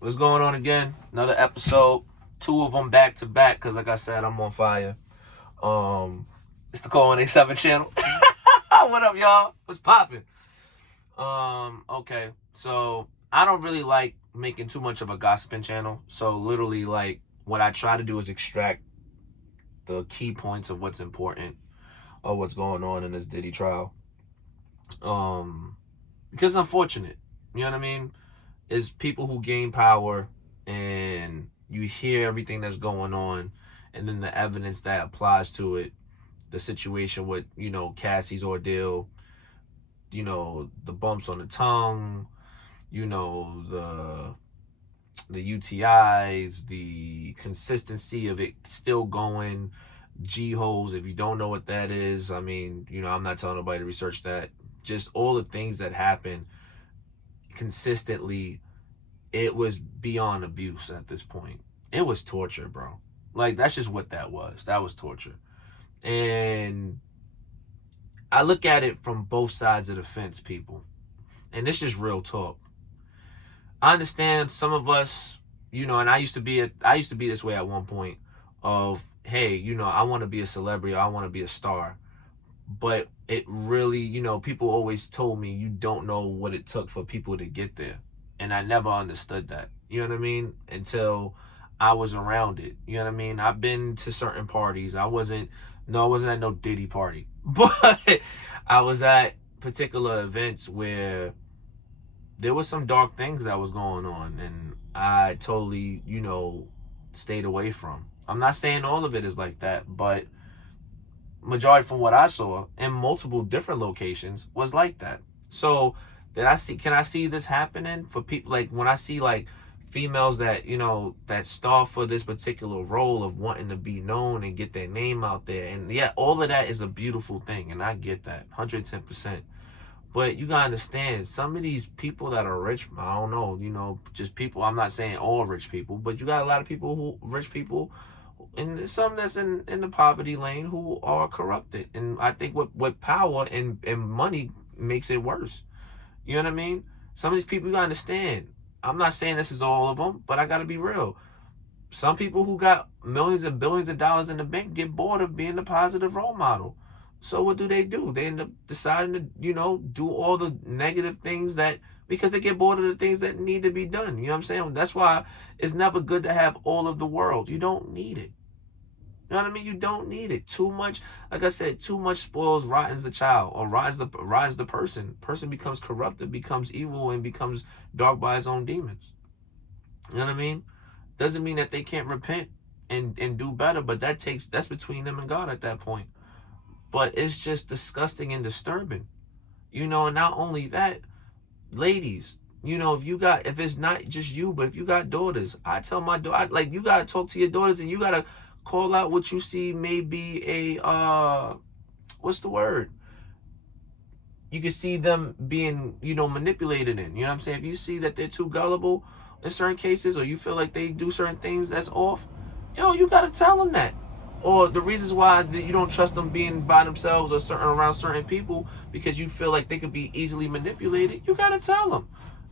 What's going on again? Another episode. Two of them back to back because, like I said, I'm on fire. It's the Call 187 channel. What up, y'all? What's popping? Okay. So I don't really like making too much of a gossiping channel. So literally, like, what I try to do is extract the key points of what's important or what's going on in this Diddy trial. Because it's unfortunate. You know what I mean? Is people who gain power and you hear everything that's going on and then the evidence that applies to it, the situation with, Cassie's ordeal, the bumps on the tongue, the UTIs, the consistency of it still going, G-holes, if you don't know what that is, I mean, I'm not telling nobody to research that. Just all the things that happen consistently, it was beyond abuse at this point. It was torture, bro. Like, that's just what that was. That was torture. And I look at it from both sides of the fence, people. And this is real talk. I understand some of us, and I used to be this way at one point of, hey, I want to be a celebrity, I want to be a star. But it really, people always told me you don't know what it took for people to get there. And I never understood that. You know what I mean? Until I was around it. You know what I mean? I've been to certain parties. I wasn't at no Diddy party. But I was at particular events where there was some dark things that was going on. And I totally, stayed away from. I'm not saying all of it is like that. But majority from what I saw in multiple different locations was like that. So can I see this happening for people? Like, when I see like females that, that star for this particular role of wanting to be known and get their name out there. And yeah, all of that is a beautiful thing. And I get that 110%. But you gotta understand, some of these people that are rich, I don't know, just people, I'm not saying all rich people, but you got a lot of rich people, and some that's in the poverty lane who are corrupted. And I think what power and money makes it worse. You know what I mean? Some of these people, you gotta understand. I'm not saying this is all of them, but I gotta be real. Some people who got millions and billions of dollars in the bank get bored of being the positive role model. So what do? They end up deciding to, do all the negative things because they get bored of the things that need to be done. You know what I'm saying? That's why it's never good to have all of the world. You don't need it. You know what I mean? You don't need it. Too much, like I said, too much spoils rottens the child, or rottens the person. Person becomes corrupted, becomes evil, and becomes dark by his own demons. You know what I mean? Doesn't mean that they can't repent and do better, but that's between them and God at that point. But it's just disgusting and disturbing. And not only that, ladies, if it's not just you, but if you got daughters, I tell my daughter, like, you gotta talk to your daughters and you gotta call out what you see may be what's the word? You can see them being, manipulated in. You know what I'm saying? If you see that they're too gullible in certain cases, or you feel like they do certain things that's off, you gotta tell them that. Or the reasons why you don't trust them being by themselves or around certain people because you feel like they could be easily manipulated, you gotta tell them.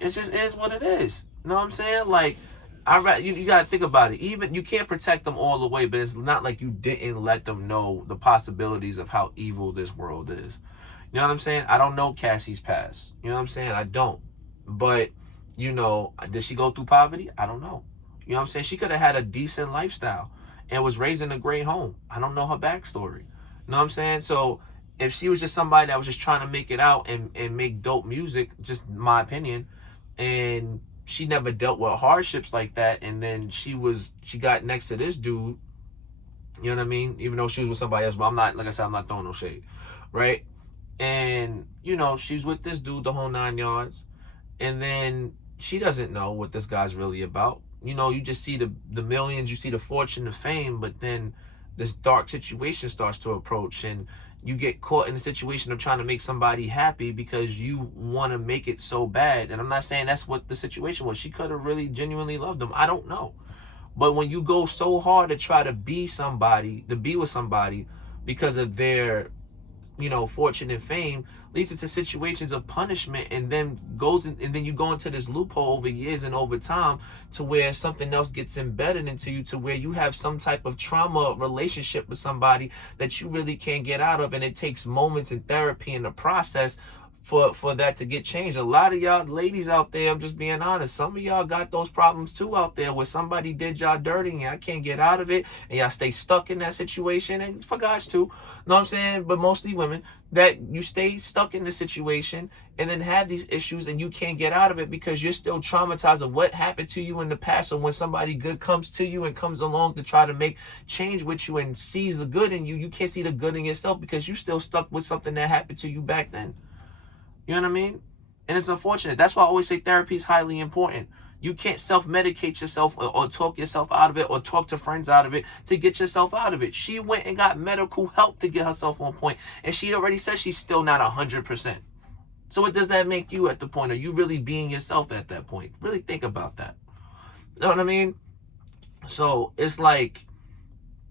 It just is what it is. You know what I'm saying? Like, you gotta think about it. Even you can't protect them all the way, but it's not like you didn't let them know the possibilities of how evil this world is. You know what I'm saying? I don't know Cassie's past. You know what I'm saying? I don't. But, did she go through poverty? I don't know. You know what I'm saying? She could have had a decent lifestyle and was raised in a great home. I don't know her backstory. You know what I'm saying? So if she was just somebody that was just trying to make it out and make dope music, just my opinion, and she never dealt with hardships like that, and then she got next to this dude, you know what I mean? Even though she was with somebody else, but I'm not throwing no shade, right? And, she's with this dude the whole 9 yards, and then she doesn't know what this guy's really about. You just see the millions, you see the fortune, the fame, but then this dark situation starts to approach, and you get caught in the situation of trying to make somebody happy because you want to make it so bad. And I'm not saying that's what the situation was. She could have really genuinely loved him. I don't know. But when you go so hard to try to be with somebody because of their fortune and fame leads into situations of punishment, and then and then you go into this loophole over years and over time to where something else gets embedded into you, to where you have some type of trauma relationship with somebody that you really can't get out of, and it takes moments in therapy in the process for that to get changed. A lot of y'all ladies out there, I'm just being honest, some of y'all got those problems too out there, where somebody did y'all dirty and y'all can't get out of it, and y'all stay stuck in that situation. And for guys too, know what I'm saying, but mostly women, that you stay stuck in the situation and then have these issues and you can't get out of it because you're still traumatized of what happened to you in the past. So when somebody good comes to you and comes along to try to make change with you and sees the good in you, you can't see the good in yourself because you still stuck with something that happened to you back then. You know what I mean? And it's unfortunate. That's why I always say therapy is highly important. You can't self-medicate yourself or talk yourself out of it or talk to friends out of it to get yourself out of it. She went and got medical help to get herself on point, and she already said she's still not 100%. So what does that make you at the point? Are you really being yourself at that point? Really think about that. You know what I mean? So it's like,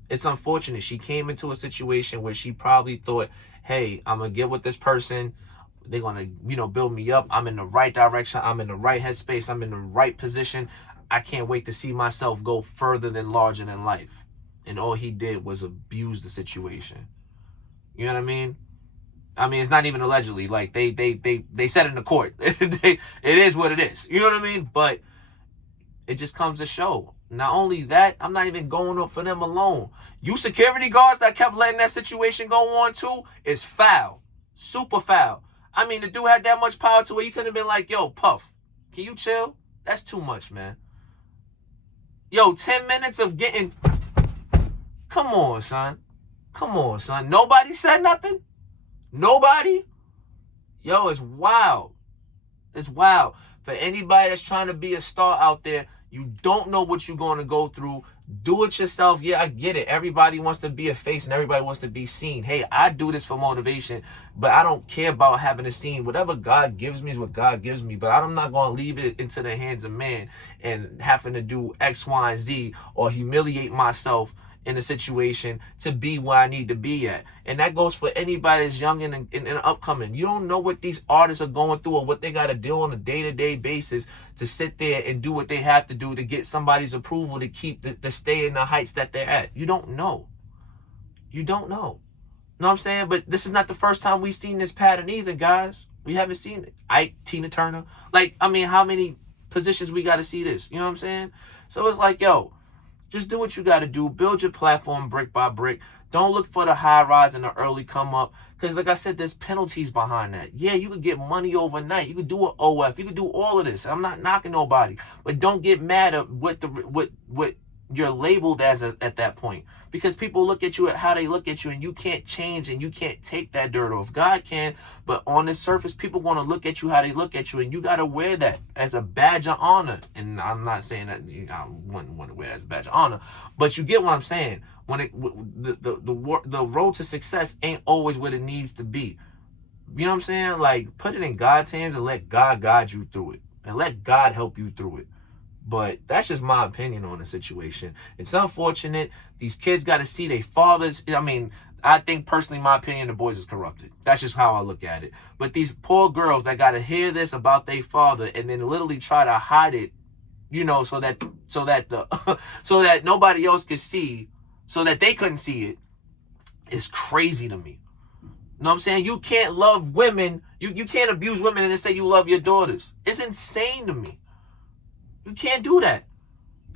it's unfortunate. She came into a situation where she probably thought, hey, I'm going to get with this person. They're going to, build me up. I'm in the right direction. I'm in the right headspace. I'm in the right position. I can't wait to see myself go further than larger than life. And all he did was abuse the situation. You know what I mean? I mean, it's not even allegedly. Like, they said it in the court. It is what it is. You know what I mean? But it just comes to show. Not only that, I'm not even going up for them alone. You security guards that kept letting that situation go on too is foul. Super foul. I mean, the dude had that much power to where you could have been like, yo, Puff, can you chill? That's too much, man. Yo, 10 minutes of getting... Come on, son. Come on, son. Nobody said nothing? Nobody? Yo, it's wild. It's wild. For anybody that's trying to be a star out there, you don't know what you're going to go through. Do it yourself. Yeah, I get it. Everybody wants to be a face and everybody wants to be seen. Hey, I do this for motivation, but I don't care about having a scene. Whatever God gives me is what God gives me, but I'm not going to leave it into the hands of man and having to do X, Y, and Z or humiliate myself in a situation to be where I need to be at. And that goes for anybody that's young and upcoming. You don't know what these artists are going through or what they got to do on a day-to-day basis to sit there and do what they have to do to get somebody's approval to keep to stay in the heights that they're at. You don't know. You don't know. You know what I'm saying? But this is not the first time we've seen this pattern either, guys. We haven't seen it. Ike, Tina Turner. Like, I mean, how many positions we got to see this? You know what I'm saying? So it's like, yo, just do what you got to do. Build your platform brick by brick. Don't look for the high rise and the early come up. Because like I said, there's penalties behind that. Yeah, you could get money overnight. You could do an OF. You could do all of this. I'm not knocking nobody. But don't get mad at what you're labeled as at that point. Because people look at you at how they look at you, and you can't change and you can't take that dirt off. God can, but on the surface, people want to look at you how they look at you, and you got to wear that as a badge of honor. And I'm not saying that I wouldn't want to wear it as a badge of honor, but you get what I'm saying. When the road to success ain't always what it needs to be. You know what I'm saying? Like, put it in God's hands and let God guide you through it, and let God help you through it. But that's just my opinion on the situation. It's unfortunate. These kids got to see their fathers. I mean, I think personally, my opinion, the boys is corrupted. That's just how I look at it. But these poor girls that got to hear this about their father and then literally try to hide it, so that so that nobody else could see, so that they couldn't see it, is crazy to me. You know what I'm saying? You can't love women. You can't abuse women and then say you love your daughters. It's insane to me. You can't do that.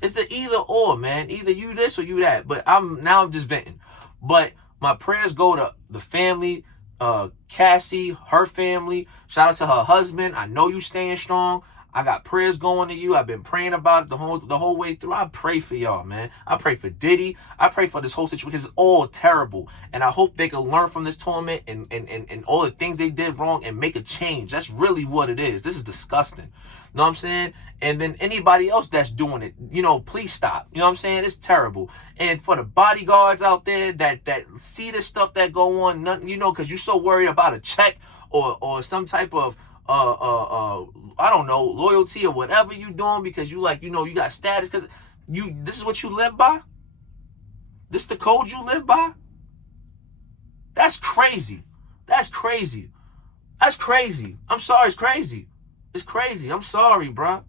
It's the either or, man. Either you this or you that. But I'm just venting. But my prayers go to the family, Cassie, her family. Shout out to her husband. I know you staying strong. I got prayers going to you. I've been praying about it the whole way through. I pray for y'all, man. I pray for Diddy. I pray for this whole situation because it's all terrible. And I hope they can learn from this tournament and all the things they did wrong and make a change. That's really what it is. This is disgusting. You know what I'm saying? And then anybody else that's doing it, please stop. You know what I'm saying? It's terrible. And for the bodyguards out there that see this stuff that go on, because you're so worried about a check or some type of I don't know, loyalty or whatever you doing because you you got status because this is what you live by? This the code you live by? That's crazy. That's crazy. That's crazy. I'm sorry, it's crazy. It's crazy. I'm sorry, bruh.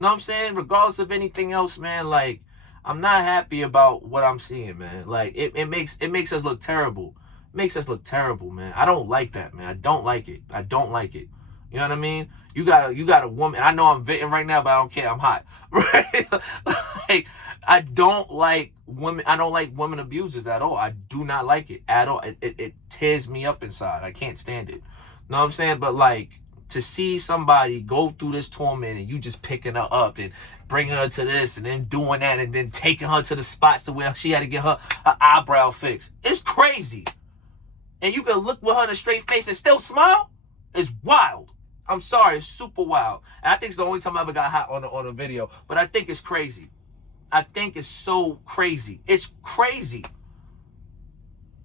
Know what I'm saying? Regardless of anything else, man, like, I'm not happy about what I'm seeing, man. Like, it makes us look terrible. It makes us look terrible, man. I don't like that, man. I don't like it. I don't like it. You know what I mean? You got a woman. I know I'm venting right now, but I don't care. I'm hot. Right? Like, I don't like women. I don't like women abusers at all. I do not like it at all. It tears me up inside. I can't stand it. Know what I'm saying? But like, to see somebody go through this torment and you just picking her up and bringing her to this and then doing that and then taking her to the spots to where she had to get her eyebrow fixed. It's crazy. And you can look with her in a straight face and still smile? It's wild. I'm sorry, it's super wild. And I think it's the only time I ever got hot on a video. But I think it's crazy. I think it's so crazy. It's crazy.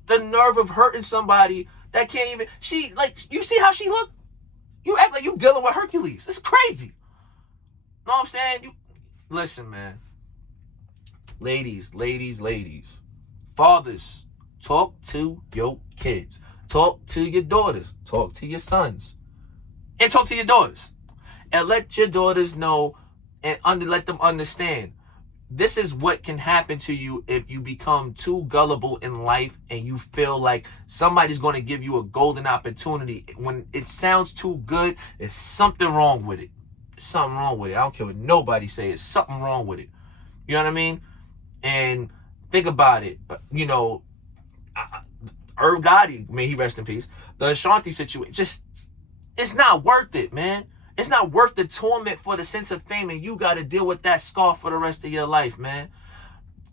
The nerve of hurting somebody that can't even... She, like, you see how she looked? You act like you dealing with Hercules. It's crazy. Know what I'm saying? Listen, man. Ladies. Fathers, talk to your kids. Talk to your daughters. Talk to your sons. And talk to your daughters. And let your daughters know and let them understand. This is what can happen to you if you become too gullible in life and you feel like somebody's going to give you a golden opportunity. When it sounds too good, there's something wrong with it. Something wrong with it. I don't care what nobody says. There's something wrong with it. You know what I mean? And think about it. You know, Irv Gotti, may he rest in peace. The Ashanti situation, just, it's not worth it, man. It's not worth the torment for the sense of fame, and you got to deal with that scar for the rest of your life, man.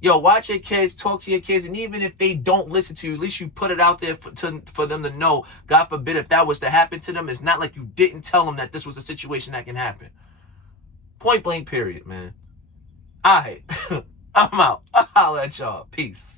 Yo, watch your kids, talk to your kids, and even if they don't listen to you, at least you put it out there for them to know. God forbid if that was to happen to them, it's not like you didn't tell them that this was a situation that can happen. Point blank, period, man. All right. I'm out. I'll holler at y'all. Peace.